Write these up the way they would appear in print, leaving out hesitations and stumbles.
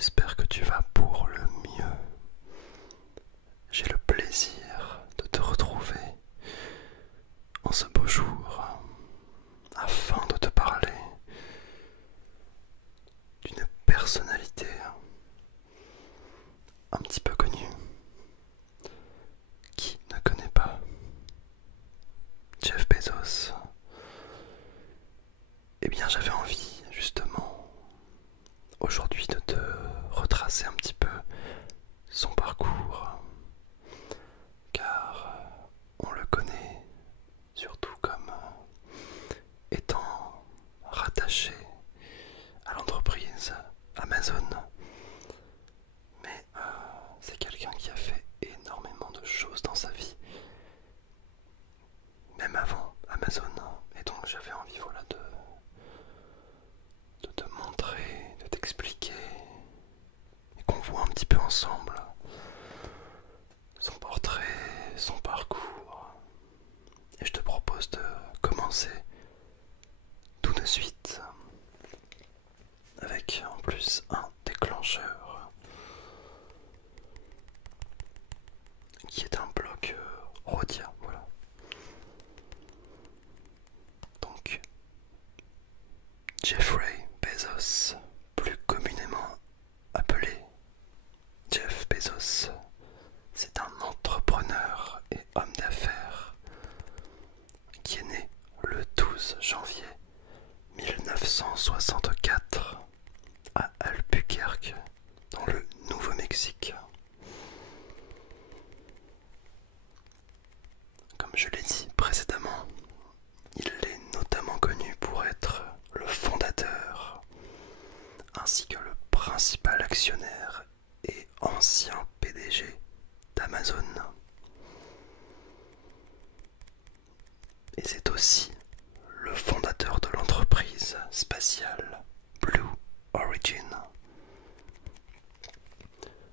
j'espère que tu vas pour le mieux. J'ai le plaisir de te retrouver en ce beau jour afin de te parler d'une personnalité un petit peu connue. Qui ne connaît pas Jeff Bezos? Eh bien, j'avais envie justement aujourd'hui de te retracer un petit peu son parcours, car on le connaît surtout comme étant rattaché à l'entreprise Amazon, mais c'est quelqu'un qui a fait énormément de choses dans sa vie, même avant Amazon, et donc j'avais envie de te montrer, de t'expliquer, et qu'on voit un petit peu ensemble son portrait, son parcours. Et je te propose de commencer tout de suite avec en plus un déclencheur qui est un bloc Rhodia, voilà. Donc Jeffrey Bezos, plus communément appelé Jeff Bezos, c'est un entrepreneur et homme d'affaires qui est né le 12 janvier 1964 à Albuquerque, dans le Nouveau-Mexique. Comme je l'ai dit précédemment, il est notamment connu pour être le fondateur ainsi que le principal actionnaire et ancien PDG d'Amazon. Et c'est aussi le fondateur de l'entreprise spatiale Blue Origin.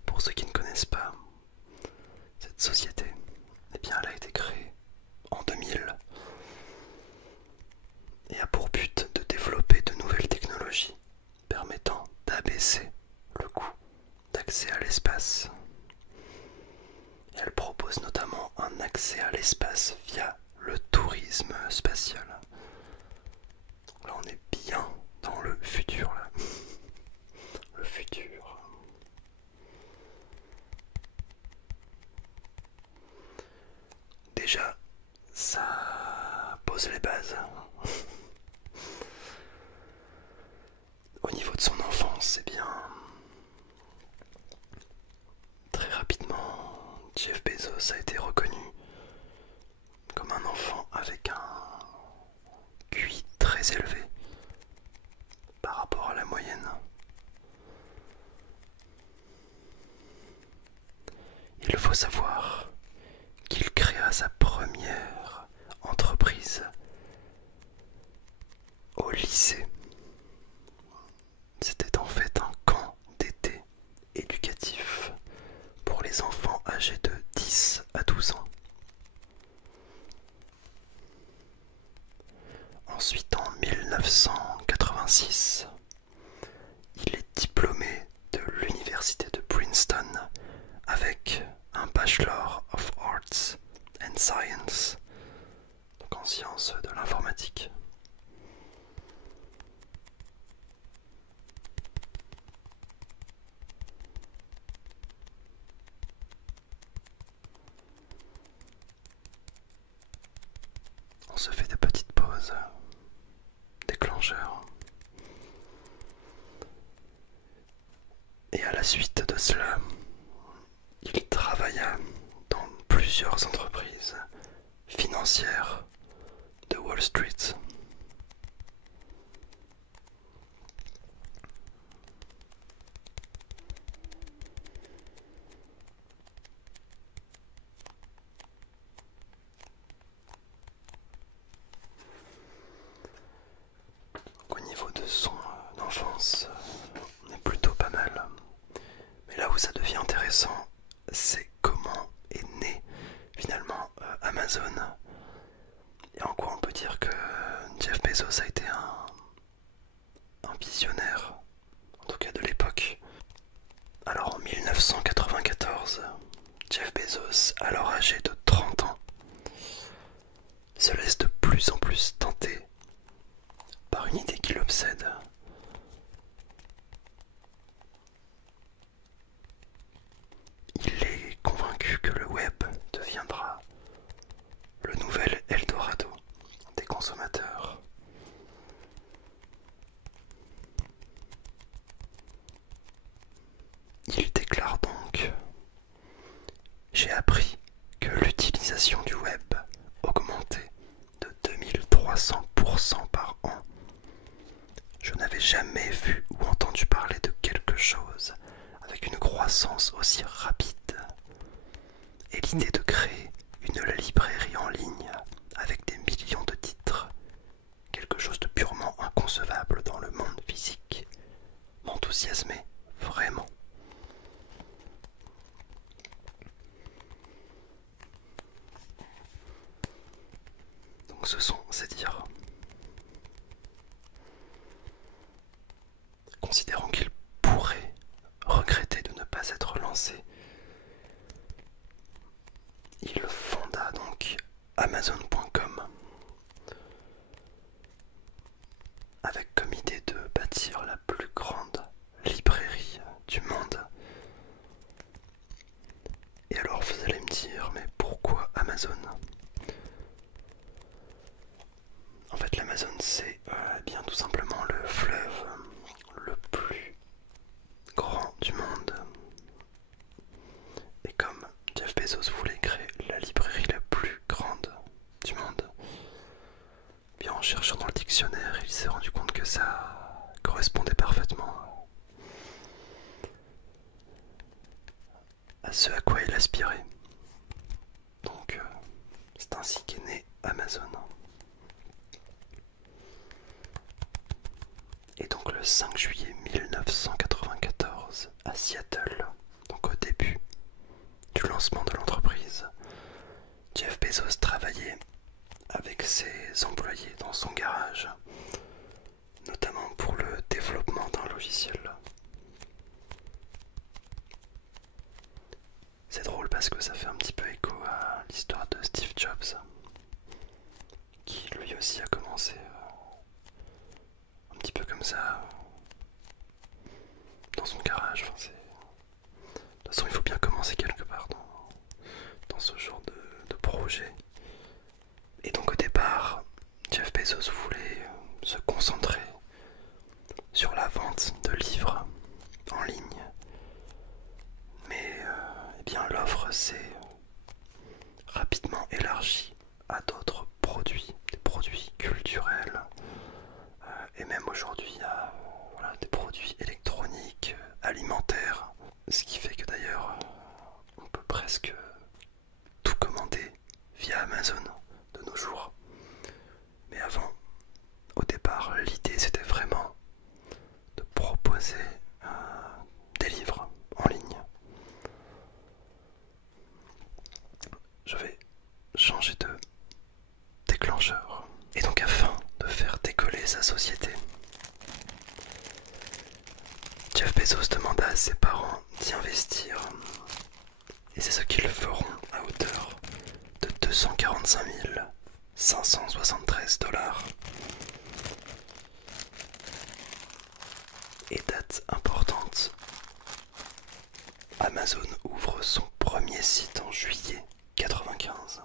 Pour ceux qui ne connaissent pas cette société, eh bien elle a été créée en 2000 et a pour but de développer de nouvelles technologies permettant d'abaisser le coût d'accès à l'espace. Et elle propose notamment un accès à l'espace via le tourisme spatial. Donc là on est bien dans le futur là. Le futur. Déjà, ça pose les bases. Au niveau de son enfance, eh bien, très rapidement, Jeff Bezos a été reconnu comme un enfant avec un QI très élevé par rapport à la moyenne. Il faut savoir qu'il créa sa première entreprise au lycée. C'était en fait un camp d'été éducatif pour les enfants âgés de 10 à 12 ans. Ensuite, en 1986, il est diplômé de l'université de Princeton avec un Bachelor of Arts and Science, donc en sciences de l'informatique. On se fait des petites pauses déclencheurs. Et à la suite de cela, il travailla dans plusieurs entreprises financières de Wall Street. Au niveau de son enfance, on est plutôt pas mal. Mais là où ça devient intéressant, c'est comment est né finalement Amazon. Et en quoi on peut dire que Jeff Bezos a été un visionnaire, en tout cas de l'époque. jamais vu ou entendu parler de quelque chose avec une croissance aussi rapide. Et l'idée de créer une librairie en ligne avec des millions de titres, quelque chose de purement inconcevable dans le monde physique, m'enthousiasmait vraiment. Donc c'est dire. Considérant qu'il pourrait regretter de ne pas être lancé, il fonda donc Amazon.com avec comme idée de bâtir la plus grande librairie du monde. Et alors vous allez me dire, mais pourquoi Amazon? En fait, l'Amazon c'est bien tout simplement le fleuve le plus grand du monde. Et comme Jeff Bezos voulait créer la librairie la plus grande du monde, bien en cherchant dans le dictionnaire, il s'est rendu compte que ça correspondait parfaitement à ce à quoi il aspirait. Donc c'est ainsi qu'est né Amazon. Et donc le 5 juillet 1994 à Seattle, donc au début du lancement de l'entreprise, Jeff Bezos travaillait avec ses employés dans son garage, notamment pour le développement d'un logiciel. C'est drôle parce que ça fait un petit peu écho à l'histoire de Steve Jobs, qui lui aussi a commencé un petit peu comme ça dans son garage. Enfin, de toute façon, il faut bien commencer quelque part dans ce genre de projet. Et donc au départ, Jeff Bezos voulait se concentrer sur la vente de livres en ligne. Mais eh bien l'offre s'est rapidement élargie à d'autres produits, des produits culturels, et même aujourd'hui à des produits électroniques, alimentaires. Ce qui fait que d'ailleurs on peut presque tout commander via Amazon de nos jours. Mais avant, au départ, l'idée c'était vraiment de proposer des livres en ligne. Je vais changer de déclencheur. Et donc afin de faire décoller sa société, Jeff Bezos demanda à ses parents d'y investir. Et c'est ce qu'ils feront à hauteur de 245 573 $. Et date importante, Amazon ouvre son premier site en juillet 1995.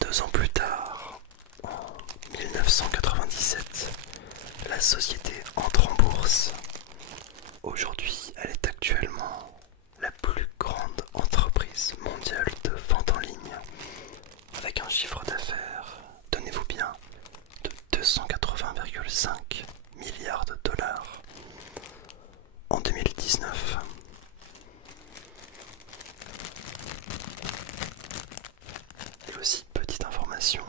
Deux ans plus tard, en 1997, la société entre en bourse. Aujourd'hui, elle est actuellement la plus grande entreprise mondiale de vente en ligne, avec un chiffre d'affaires, tenez-vous bien, de 280,5 milliards de dollars en 2019. Et aussi, petite information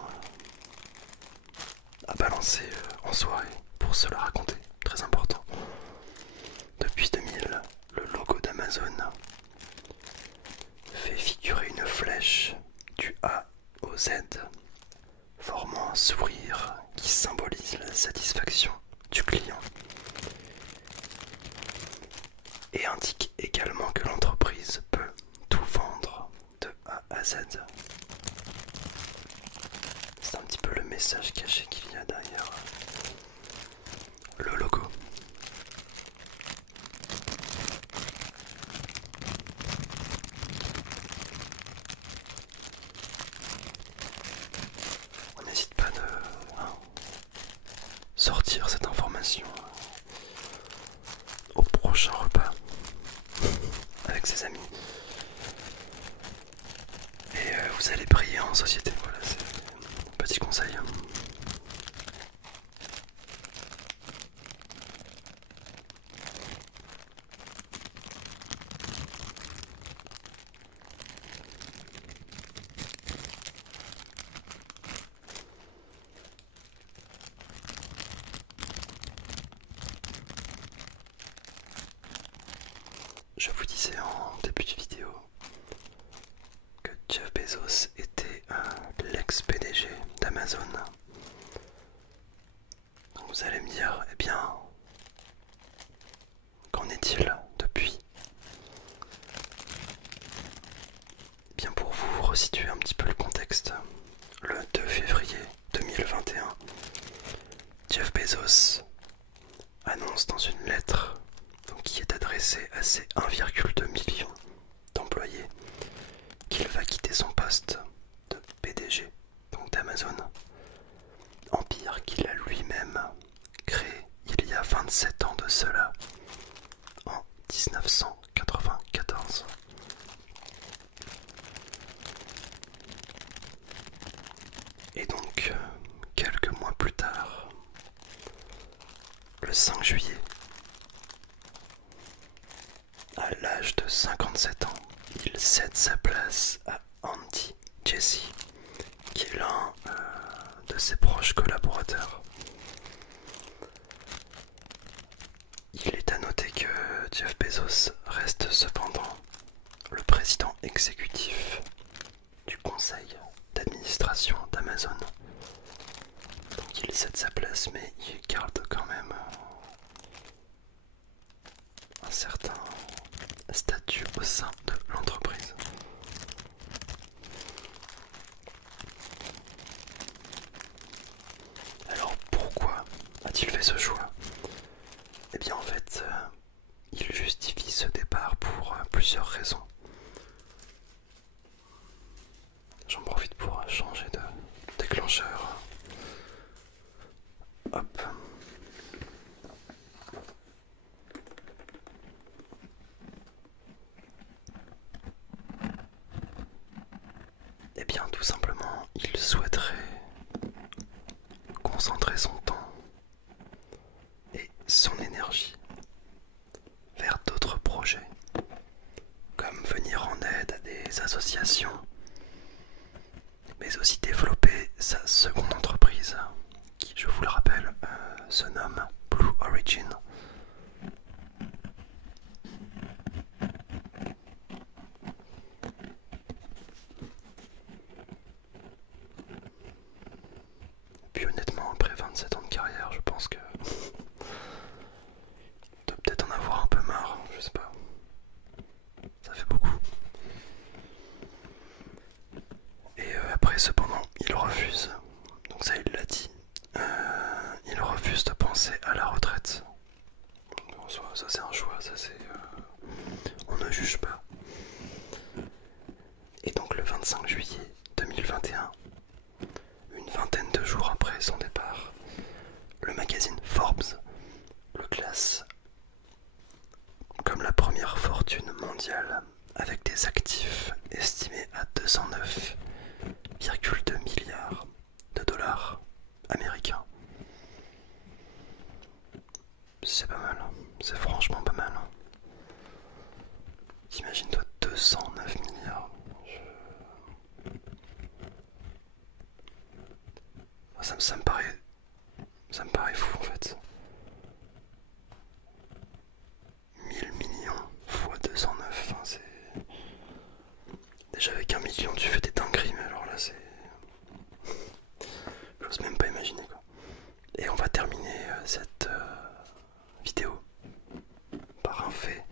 à balancer en soirée pour se la raconter, très important. Depuis 2000, le logo d'Amazon fait figurer une flèche du A au Z, formant un sourire qui symbolise la satisfaction du client et indique également que l'entreprise peut tout vendre de A à Z. C'est un petit peu le message caché qu'il y a derrière le logo. On n'hésite pas de sortir cette information au prochain repas avec ses amis. Et vous allez briller en société. Voilà, c'est un petit conseil. Je vous disais en début de vidéo que Jeff Bezos était l'ex-PDG d'Amazon. Vous allez me dire, eh bien, qu'en est-il depuis? Eh bien, pour vous resituer un petit peu le contexte, le 2 février 2021, Jeff Bezos annonce dans une lettre qui est adressée à ses 1,2 million d'employés qu'il va quitter son poste de PDG, donc d'Amazon, empire qu'il a lui-même créé il y a 27 ans de cela, en 1994. Et donc, quelques mois plus tard, le 5 juillet, à l'âge de 57 ans, il cède sa place à Andy Jassy, qui est l'un de ses proches collaborateurs. Il est à noter que Jeff Bezos reste cependant le président exécutif du conseil d'administration d'Amazon. Donc il cède sa place, mais il garde quand même un certain statut au sein de l'entreprise. Alors pourquoi a-t-il fait ce choix? Eh bien en fait, il justifie ce départ pour plusieurs raisons. J'en profite pour changer de déclencheur. Hop. Eh bien tout simplement, il souhaiterait concentrer son temps et son énergie vers d'autres projets, comme venir en aide à des associations, mais aussi développer sa seconde entreprise, qui, je vous le rappelle, se nomme Blue Origin. Puis honnêtement, après 27 ans de carrière, je pense que doit peut-être en avoir un peu marre, je sais pas. Ça fait beaucoup. Et après, cependant, il refuse. Donc ça, il l'a dit. Il refuse de penser à la retraite. En soi, ça c'est un choix, ça c'est... on ne juge pas. Et donc le 25 juillet 2021, une vingtaine de jours après son départ, le magazine Forbes le classe comme la première fortune mondiale, avec des actifs estimés à 209,2 milliards de dollars américains. C'est pas mal, c'est franchement pas mal. Imagine-toi 209 milliards. Ça me paraît fou en fait. 1000 millions fois 209, enfin, c'est... Déjà avec 1 million tu fais des dingueries, mais alors là c'est... J'ose même pas imaginer quoi. Et on va terminer cette vidéo par un fait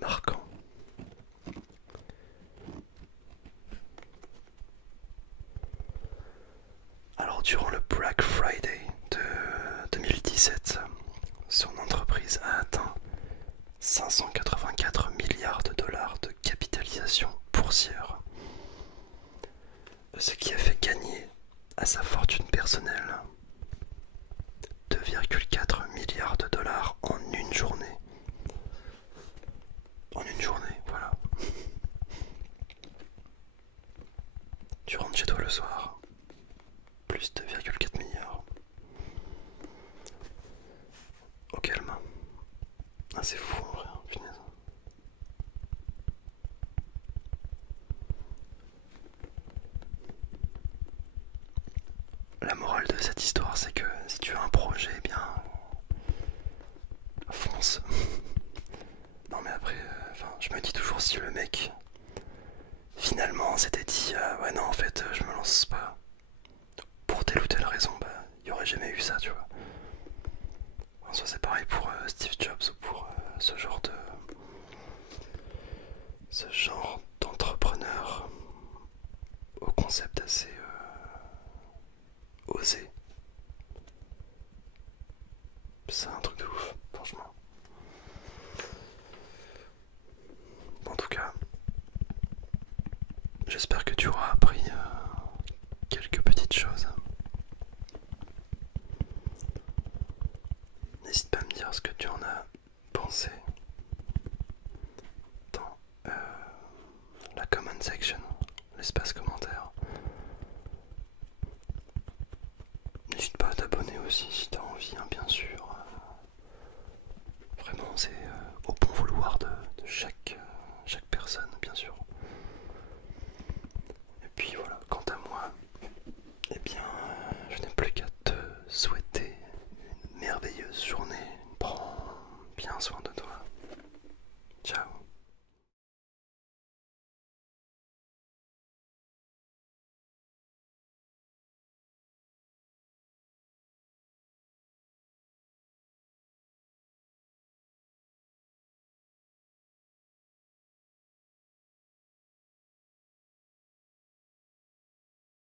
marquant. Alors durant le Black Friday de 2017, son entreprise a atteint 584 milliards de dollars de capitalisation boursière, ce qui a fait gagner à sa fortune personnelle 2,4 milliards de dollars en une journée. En une journée, voilà. tu rentres chez toi le soir, plus 2,4 milliards. Au calme. Ah, c'est fou en vrai, hein, punaise. La morale de cette histoire, c'est que si tu as un projet, eh bien, fonce. Non mais après, je me dis toujours si le mec finalement s'était dit ouais non en fait je me lance pas pour telle ou telle raison, bah il y aurait jamais eu ça, tu vois. En soi c'est pareil pour Steve Jobs ou pour ce genre d'entrepreneur au concept assez osé. C'est un truc de ouf, franchement. En tout cas, j'espère que tu auras appris quelques petites choses. N'hésite pas à me dire ce que tu en as pensé dans la comment section, l'espace commentaire. N'hésite pas à t'abonner aussi